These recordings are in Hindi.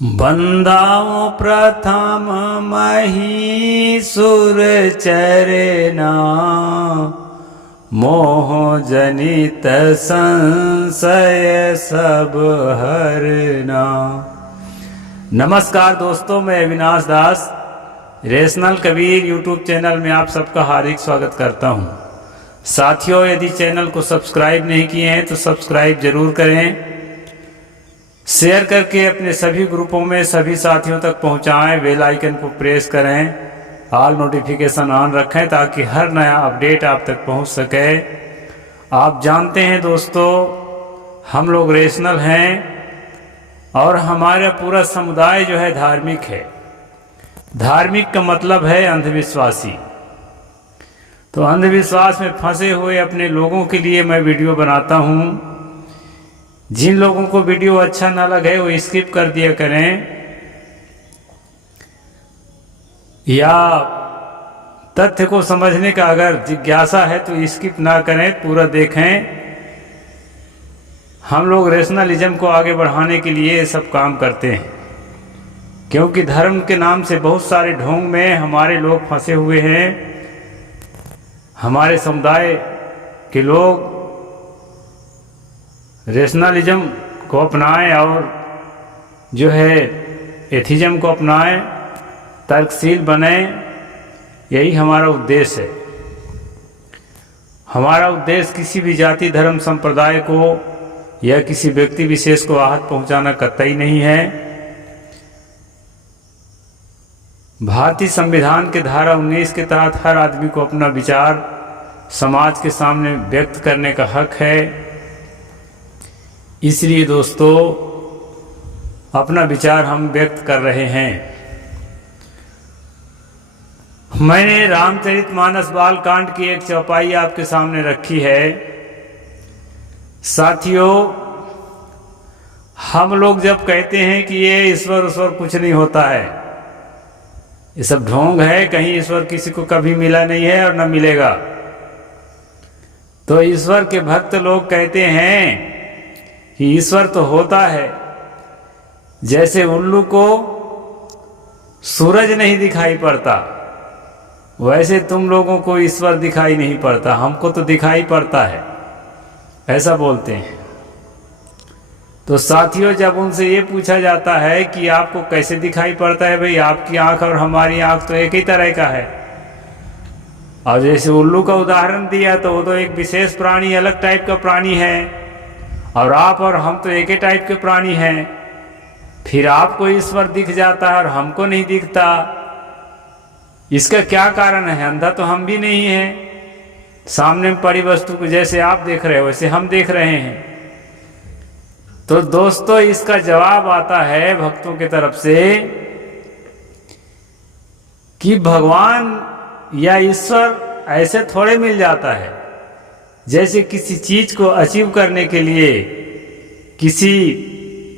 बंदाओ प्रथम महीसुर चरना, मोह जनित संशय सब हरना। नमस्कार दोस्तों, मैं अविनाश दास रेशनल कबीर यूट्यूब चैनल में आप सबका हार्दिक स्वागत करता हूं। साथियों, यदि चैनल को सब्सक्राइब नहीं किए हैं तो सब्सक्राइब जरूर करें, शेयर करके अपने सभी ग्रुपों में सभी साथियों तक पहुंचाएं, बेल आइकन को प्रेस करें, ऑल नोटिफिकेशन ऑन रखें ताकि हर नया अपडेट आप तक पहुंच सके। आप जानते हैं दोस्तों, हम लोग रेशनल हैं और हमारा पूरा समुदाय जो है धार्मिक है। धार्मिक का मतलब है अंधविश्वासी। तो अंधविश्वास में फंसे हुए अपने लोगों के लिए मैं वीडियो बनाता हूँ। जिन लोगों को वीडियो अच्छा ना लगे वो स्किप कर दिया करें, या तथ्य को समझने का अगर जिज्ञासा है तो स्किप ना करें, पूरा देखें। हम लोग रेशनलिज्म को आगे बढ़ाने के लिए ये सब काम करते हैं, क्योंकि धर्म के नाम से बहुत सारे ढोंग में हमारे लोग फंसे हुए हैं। हमारे समुदाय के लोग रेशनलिज्म को अपनाएं और जो है एथिज्म को अपनाएं, तर्कशील बने। यही हमारा उद्देश्य है। हमारा उद्देश्य किसी भी जाति धर्म संप्रदाय को या किसी व्यक्ति विशेष को आहत पहुंचाना कतई नहीं है। भारतीय संविधान के धारा 19 के तहत हर आदमी को अपना विचार समाज के सामने व्यक्त करने का हक है। इसलिए दोस्तों, अपना विचार हम व्यक्त कर रहे हैं। मैंने रामचरितमानस बालकांड की एक चौपाई आपके सामने रखी है। साथियों, हम लोग जब कहते हैं कि ये ईश्वर ईश्वर कुछ नहीं होता है, ये सब ढोंग है, कहीं ईश्वर किसी को कभी मिला नहीं है और न मिलेगा। तो ईश्वर के भक्त लोग कहते हैं कि ईश्वर तो होता है, जैसे उल्लू को सूरज नहीं दिखाई पड़ता वैसे तुम लोगों को ईश्वर दिखाई नहीं पड़ता, हमको तो दिखाई पड़ता है, ऐसा बोलते हैं। तो साथियों, जब उनसे ये पूछा जाता है कि आपको कैसे दिखाई पड़ता है, भाई आपकी आंख और हमारी आंख तो एक ही तरह का है। और जैसे उल्लू का उदाहरण दिया तो वो तो एक विशेष प्राणी, अलग टाइप का प्राणी है, और आप और हम तो एक ही टाइप के प्राणी हैं। फिर आपको ईश्वर दिख जाता है और हमको नहीं दिखता, इसका क्या कारण है? अंधा तो हम भी नहीं हैं। सामने में पड़ी वस्तु को जैसे आप देख रहे हो वैसे हम देख रहे हैं। तो दोस्तों, इसका जवाब आता है भक्तों की तरफ से कि भगवान या ईश्वर ऐसे थोड़े मिल जाता है। जैसे किसी चीज को अचीव करने के लिए, किसी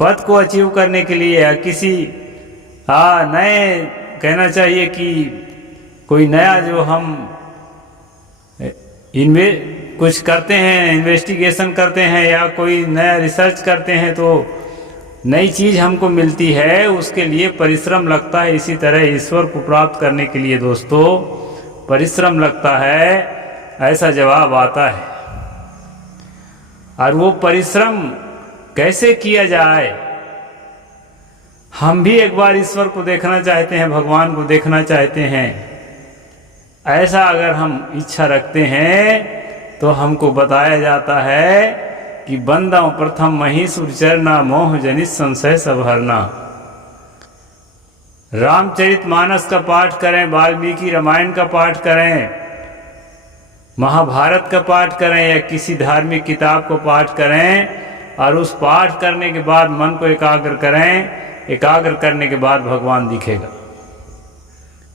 पद को अचीव करने के लिए, या किसी नए कहना चाहिए कि कोई नया जो हम कुछ करते हैं, इन्वेस्टिगेशन करते हैं या कोई नया रिसर्च करते हैं तो नई चीज हमको मिलती है, उसके लिए परिश्रम लगता है। इसी तरह ईश्वर को प्राप्त करने के लिए दोस्तों परिश्रम लगता है, ऐसा जवाब आता है। और वो परिश्रम कैसे किया जाए? हम भी एक बार ईश्वर को देखना चाहते हैं, भगवान को देखना चाहते हैं। ऐसा अगर हम इच्छा रखते हैं तो हमको बताया जाता है कि बंदाओ प्रथम महीसुर चरना, मोह जनित संशय सब हरना। रामचरितमानस का पाठ करें, वाल्मीकि रामायण का पाठ करें, महाभारत का पाठ करें या किसी धार्मिक किताब को पाठ करें, और उस पाठ करने के बाद मन को एकाग्र करें। एकाग्र करने के बाद भगवान दिखेगा।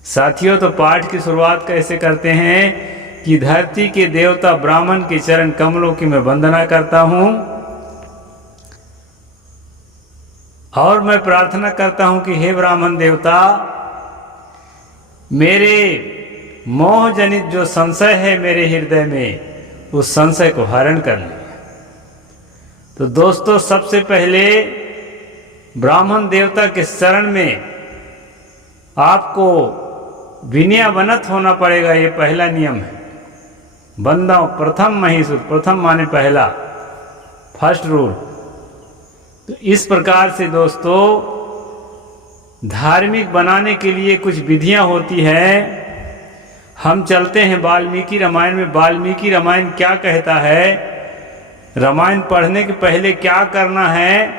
साथियों, तो पाठ की शुरुआत कैसे करते हैं कि धरती के देवता ब्राह्मण के चरण कमलों की मैं वंदना करता हूं और मैं प्रार्थना करता हूं कि हे ब्राह्मण देवता, मेरे मोह जनित जो संशय है मेरे हृदय में, उस संशय को हरण कर ले। तो दोस्तों, सबसे पहले ब्राह्मण देवता के शरण में आपको विनयवनत होना पड़ेगा। ये पहला नियम है। बंदा प्रथम महिषुर, प्रथम माने पहला, फर्स्ट रूल। तो इस प्रकार से दोस्तों धार्मिक बनाने के लिए कुछ विधियां होती है। हम चलते हैं वाल्मीकि रामायण में। वाल्मीकि रामायण क्या कहता है, रामायण पढ़ने के पहले क्या करना है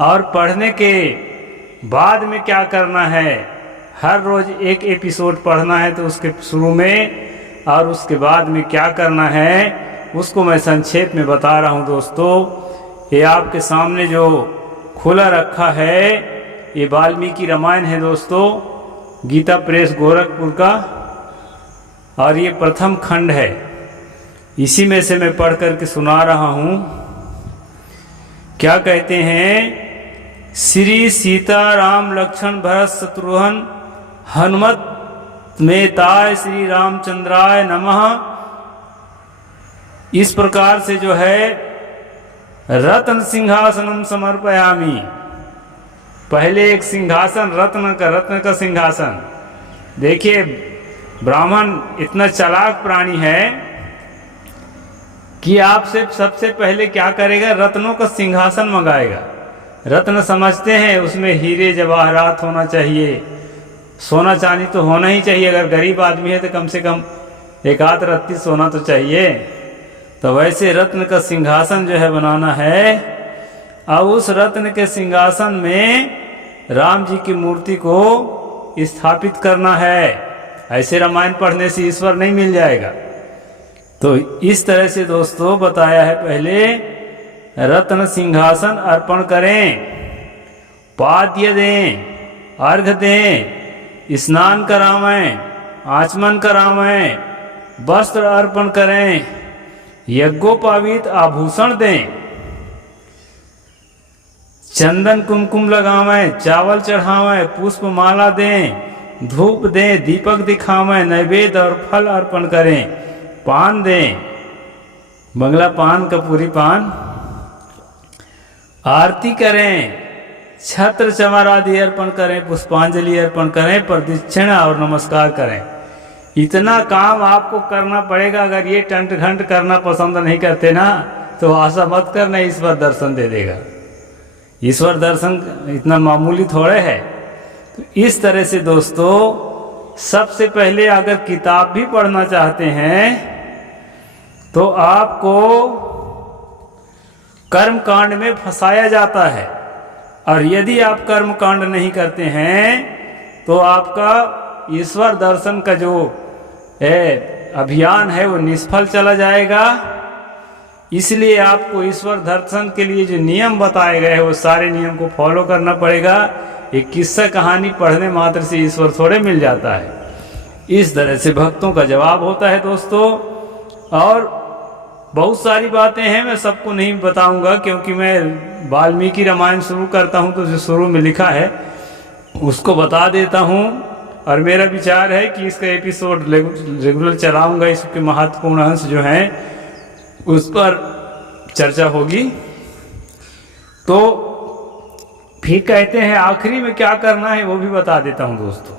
और पढ़ने के बाद में क्या करना है। हर रोज एक एपिसोड पढ़ना है तो उसके शुरू में और उसके बाद में क्या करना है उसको मैं संक्षेप में बता रहा हूं दोस्तों। ये आपके सामने जो खुला रखा है ये वाल्मीकि रामायण है दोस्तों, गीता प्रेस गोरखपुर का, और ये प्रथम खंड है। इसी में से मैं पढ़ करके सुना रहा हूं। क्या कहते हैं, श्री सीता राम लक्ष्मण भरत शत्रुघ्न हनुमत में ताय श्री रामचंद्राय नमः। इस प्रकार से जो है रत्न सिंहासनम समर्पयामि। पहले एक सिंहासन, रत्न का सिंहासन। देखिए ब्राह्मण इतना चालाक प्राणी है कि आपसे सबसे पहले क्या करेगा, रत्नों का सिंहासन मंगाएगा। रत्न समझते हैं उसमें हीरे जवाहरात होना चाहिए, सोना चांदी तो होना ही चाहिए। अगर गरीब आदमी है तो कम से कम एक आध रत्ती सोना तो चाहिए। तो वैसे रत्न का सिंहासन जो है बनाना है और उस रत्न के सिंहासन में राम जी की मूर्ति को स्थापित करना है। ऐसे रामायण पढ़ने से ईश्वर नहीं मिल जाएगा। तो इस तरह से दोस्तों बताया है। पहले रत्न सिंहासन अर्पण करें, पाद्य दें, अर्घ दें, स्नान करावें, आचमन करावें, वस्त्र अर्पण करें, यज्ञोपवीत आभूषण दें, चंदन कुमकुम लगावें, चावल चढ़ावें, पुष्प माला दें, धूप दें, दीपक दिखावें, नैवेद्य और फल अर्पण करें, पान दें, बंगला पान का पूरी पान, आरती करें, छत्र चमर आदि अर्पण करें, पुष्पांजलि अर्पण करें, प्रदक्षिणा और नमस्कार करें। इतना काम आपको करना पड़ेगा। अगर ये टंट घंट करना पसंद नहीं करते ना तो आशा मत करना ईश्वर दर्शन दे देगा। ईश्वर दर्शन इतना मामूली थोड़े है। तो इस तरह से दोस्तों सबसे पहले अगर किताब भी पढ़ना चाहते हैं तो आपको कर्म कांड में फंसाया जाता है, और यदि आप कर्म कांड नहीं करते हैं तो आपका ईश्वर दर्शन का जो अभियान है वो निष्फल चला जाएगा। इसलिए आपको ईश्वर दर्शन के लिए जो नियम बताए गए हैं वो सारे नियम को फॉलो करना पड़ेगा। एक किस्सा कहानी पढ़ने मात्र से ईश्वर थोड़े मिल जाता है। इस तरह से भक्तों का जवाब होता है दोस्तों। और बहुत सारी बातें हैं, मैं सबको नहीं बताऊंगा क्योंकि मैं वाल्मीकि रामायण शुरू करता हूं तो जो शुरू में लिखा है उसको बता देता हूं। और मेरा विचार है कि इसका एपिसोड रेगुलर चलाऊंगा। इसके महत्वपूर्ण अंश जो हैं उस पर चर्चा होगी। तो फिर कहते हैं आखिरी में क्या करना है वो भी बता देता हूं दोस्तों,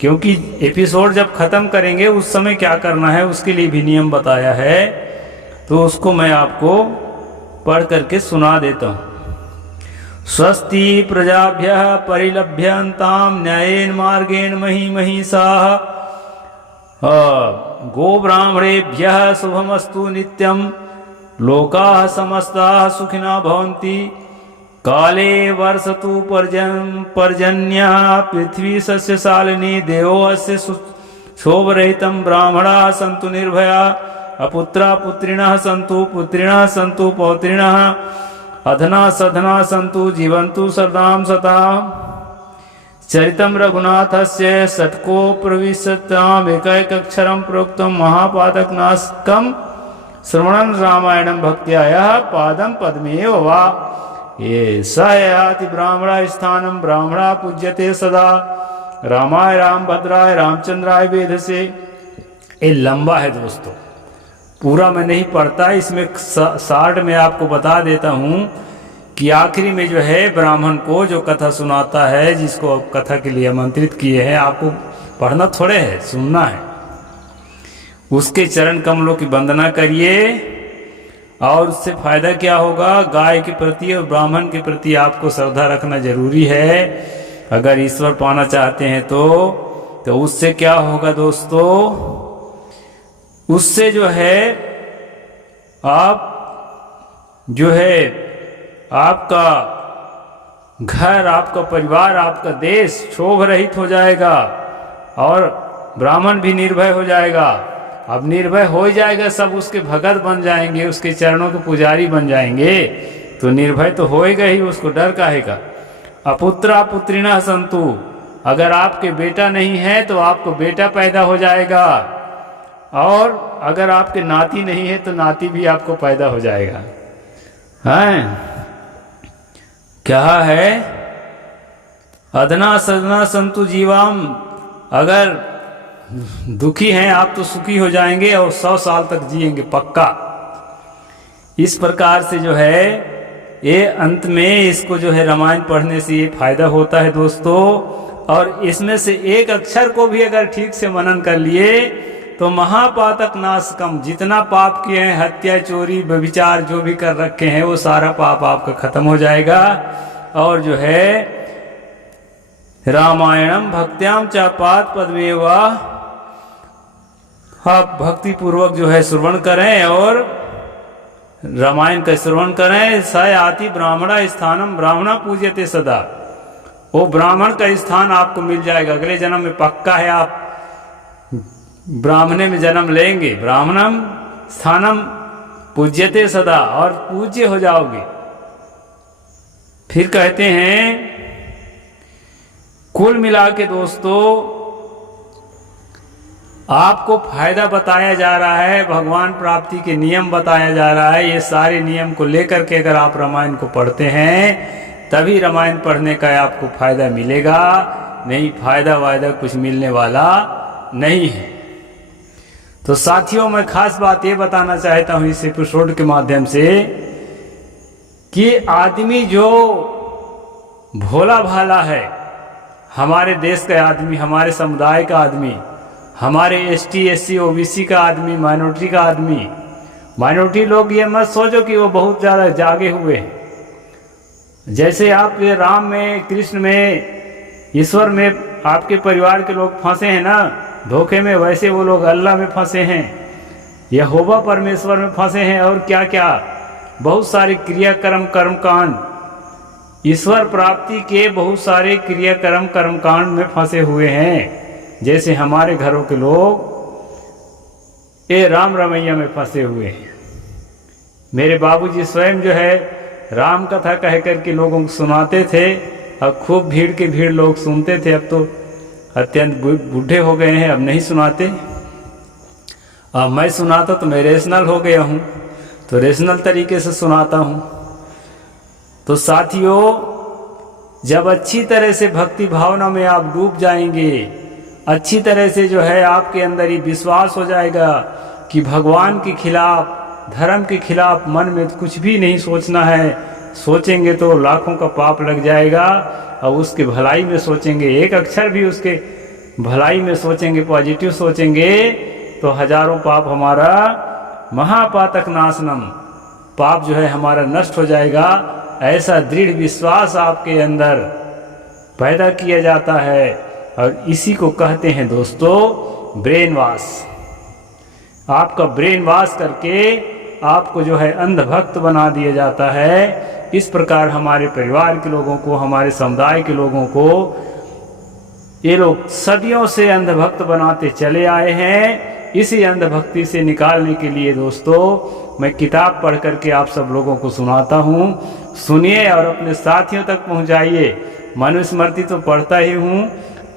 क्योंकि एपिसोड जब खत्म करेंगे उस समय क्या करना है उसके लिए भी नियम बताया है। तो उसको मैं आपको पढ़ करके सुना देता हूं। स्वस्ति प्रजाभ्यः परिलभ्यन्तां न्यायेन मार्गेण महिषाः गोब्राह्मणेभ्यः शुभमस्तु नित्यं लोकाः समस्ताः सुखिनः भवन्ति। काले वर्षतु पर्जन्यः पृथ्वी सस्यशालिनी देवो अस्य शोभरहितं ब्राह्मणाः सन्तु निर्भया अपुत्रा पुत्रिणः सन्तु पुत्रिणः सन्तु पौत्रिणः अधना सधना सन्तु जीवन्तु सदां सताम्। चरितं रघुनाथस्य षट्को प्रविशताम् एकैकक्षरं प्रोक्तं महापातकनाशकं श्रवणं रामायणं भक्त्या यः पादं पद्मेव वा ये स याति ब्राह्मणा स्थानं ब्राह्मणा पूज्यते सदा। रामाय रामभद्राय रामचंद्राय वेधसे। ये लंबा है दोस्तों, पूरा मैं नहीं पढ़ता, इसमें शार्ट में आपको बता देता हूँ कि आखिरी में जो है ब्राह्मण को जो कथा सुनाता है, जिसको आप कथा के लिए आमंत्रित किए हैं, आपको पढ़ना थोड़े है, सुनना है, उसके चरण कमलों की वंदना करिए। और उससे फायदा क्या होगा? गाय के प्रति और ब्राह्मण के प्रति आपको श्रद्धा रखना जरूरी है अगर ईश्वर पाना चाहते हैं तो उससे क्या होगा दोस्तों? उससे जो है आप जो है आपका घर, आपका परिवार, आपका देश क्षोभ रहित हो जाएगा और ब्राह्मण भी निर्भय हो जाएगा। अब निर्भय हो जाएगा, सब उसके भगत बन जाएंगे, उसके चरणों के पुजारी बन जाएंगे, तो निर्भय तो होएगा ही, उसको डर काहे का। अपुत्रा पुत्रिणः सन्तु, अगर आपके बेटा नहीं है तो आपको बेटा पैदा हो जाएगा, और अगर आपके नाती नहीं है तो नाती भी आपको पैदा हो जाएगा। हैं क्या है? अदना सदना संतु जीवाम, अगर दुखी हैं आप तो सुखी हो जाएंगे और 100 साल तक जिएंगे पक्का। इस प्रकार से जो है ये अंत में इसको जो है रामायण पढ़ने से ये फायदा होता है दोस्तों। और इसमें से एक अक्षर को भी अगर ठीक से मनन कर लिए तो महापातक नाशकम, जितना पाप किए हैं, हत्या, चोरी, व्यभिचार जो भी कर रखे हैं, वो सारा पाप आपका खत्म हो जाएगा। और जो है रामायणम भक्त्याम च पाद पद्मेवा, आप भक्ति पूर्वक जो है श्रवण करें और रामायण का श्रवण करें। स याति ब्राह्मणा स्थानम ब्राह्मणा पूज्यते सदा, वो ब्राह्मण का स्थान आपको मिल जाएगा। अगले जन्म में पक्का है आप ब्राह्मणे में जन्म लेंगे। ब्राह्मणम स्थानम पूज्यते सदा, और पूज्य हो जाओगे। फिर कहते हैं कुल मिला के दोस्तों आपको फायदा बताया जा रहा है, भगवान प्राप्ति के नियम बताया जा रहा है। ये सारे नियम को लेकर के अगर आप रामायण को पढ़ते हैं तभी रामायण पढ़ने का आपको फायदा मिलेगा, नहीं फायदा वायदा कुछ मिलने वाला नहीं है। तो साथियों, मैं खास बात ये बताना चाहता हूँ इस एपिसोड के माध्यम से कि आदमी जो भोला भाला है, हमारे देश का आदमी, हमारे समुदाय का आदमी, हमारे ST SC OBC का आदमी, माइनॉरिटी का आदमी, माइनॉरिटी लोग ये मत सोचो कि वो बहुत ज़्यादा जागे हुए हैं। जैसे आप ये राम में, कृष्ण में, ईश्वर में आपके परिवार के लोग फंसे हैं ना धोखे में, वैसे वो लोग अल्लाह में फंसे हैं, यहोवा परमेश्वर में फंसे हैं, और क्या क्या बहुत सारे क्रियाक्रम कर्मकांड, ईश्वर प्राप्ति के बहुत सारे क्रियाक्रम कर्मकांड में फंसे हुए हैं। जैसे हमारे घरों के लोग ये राम रमैया में फंसे हुए हैं। मेरे बाबूजी स्वयं जो है राम कथा कह करके लोगों को सुनाते थे, और खूब भीड़ के भीड़ लोग सुनते थे। अब तो अत्यंत बूढ़े हो गए हैं, अब नहीं सुनाते। अब मैं सुनाता तो मैं रेशनल हो गया हूँ, तो रेशनल तरीके से सुनाता हूँ। तो साथियों, जब अच्छी तरह से भक्ति भावना में आप डूब जाएंगे, अच्छी तरह से जो है आपके अंदर ही विश्वास हो जाएगा कि भगवान के खिलाफ, धर्म के खिलाफ मन में कुछ भी नहीं सोचना है। सोचेंगे तो लाखों का पाप लग जाएगा, और उसके भलाई में सोचेंगे, एक अक्षर भी उसके भलाई में सोचेंगे, पॉजिटिव सोचेंगे, तो हजारों पाप हमारा महापातक नाशनम, पाप जो है हमारा नष्ट हो जाएगा। ऐसा दृढ़ विश्वास आपके अंदर पैदा किया जाता है, और इसी को कहते हैं दोस्तों ब्रेन वॉश। आपका ब्रेन वॉश करके आपको जो है अंधभक्त बना दिया जाता है। इस प्रकार हमारे परिवार के लोगों को, हमारे समुदाय के लोगों को ये लोग सदियों से अंधभक्त बनाते चले आए हैं। इसी अंधभक्ति से निकालने के लिए दोस्तों मैं किताब पढ़ करके आप सब लोगों को सुनाता हूँ। सुनिए और अपने साथियों तक पहुँचाइए। मनुस्मृति तो पढ़ता ही हूँ,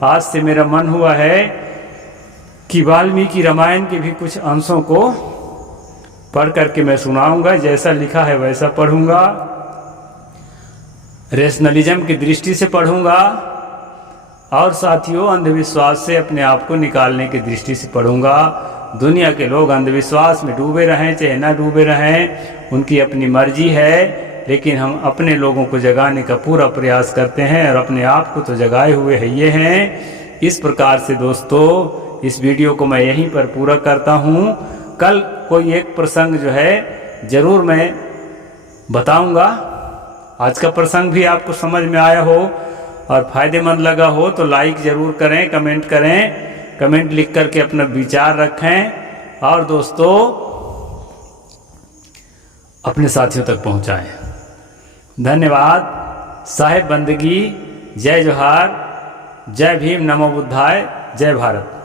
आज से मेरा मन हुआ है कि वाल्मीकि रामायण के भी कुछ अंशों को पढ़ करके मैं सुनाऊंगा। जैसा लिखा है वैसा पढ़ूंगा, रेशनलिज्म की दृष्टि से पढ़ूंगा, और साथियों अंधविश्वास से अपने आप को निकालने की दृष्टि से पढ़ूंगा। दुनिया के लोग अंधविश्वास में डूबे रहें चाहे ना डूबे रहें, उनकी अपनी मर्जी है, लेकिन हम अपने लोगों को जगाने का पूरा प्रयास करते हैं और अपने आप को तो जगाए हुए है ये हैं। इस प्रकार से दोस्तों इस वीडियो को मैं यहीं पर पूरा करता हूँ। कल कोई एक प्रसंग जो है ज़रूर मैं बताऊँगा। आज का प्रसंग भी आपको समझ में आया हो और फायदेमंद लगा हो तो लाइक ज़रूर करें, कमेंट करें, कमेंट लिख करके अपना विचार रखें और दोस्तों अपने साथियों तक पहुंचाएं। धन्यवाद। साहेब बंदगी। जय जोहार, जय भीम, नमो बुद्धाय, जय भारत।